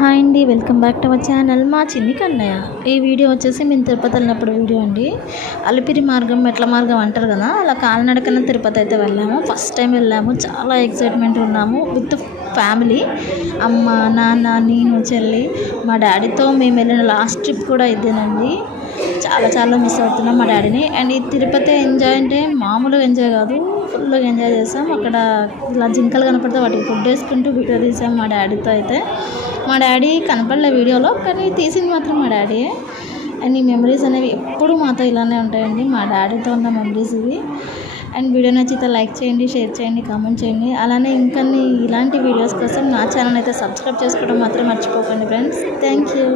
Hi అండి, welcome back to our channel మా చిన్ని కన్నయ్య. ఈ వీడియో వచ్చేసి మేము తిరుపతి వెళ్ళినప్పుడు వీడియో అండి. అలిపిరి మార్గం, మెట్ల మార్గం అంటారు కదా, అలా కాలినడకన తిరుపతి అయితే వెళ్ళాము. ఫస్ట్ టైం వెళ్ళాము, చాలా ఎక్సైట్మెంట్ ఉన్నాము విత్ ఫ్యామిలీ. అమ్మ, నాన్న, నేను, చెల్లి, మా డాడీతో మేము వెళ్ళిన లాస్ట్ ట్రిప్ కూడా ఇదేనండి. చాలా చాలా మిస్ అవుతున్నాం మా డాడీని. అండ్ ఈ తిరుపతి ఎంజాయ్ అంటే మామూలుగా ఎంజాయ్ కాదు, ఫుల్గా ఎంజాయ్ చేసాం. అక్కడ ఇలా జింకలు కనపడితే వాటికి ఫుడ్ వేసుకుంటూ వీడియో తీసాం మా డాడీతో అయితే. మా డాడీ కనపడలే వీడియోలో, కానీ తీసింది మాత్రం మా డాడీయే. అండ్ ఈ మెమరీస్ అనేవి ఎప్పుడు మాతో ఇలానే ఉంటాయండి, మా డాడీతో ఉన్న మెమరీస్ ఇవి. అండ్ వీడియో నచ్చితే లైక్ చేయండి, షేర్ చేయండి, కామెంట్ చేయండి. అలానే ఇంకా ఇలాంటి వీడియోస్ కోసం నా ఛానల్ అయితే సబ్స్క్రైబ్ చేసుకోవడం మాత్రం మర్చిపోకండి ఫ్రెండ్స్. Thank you.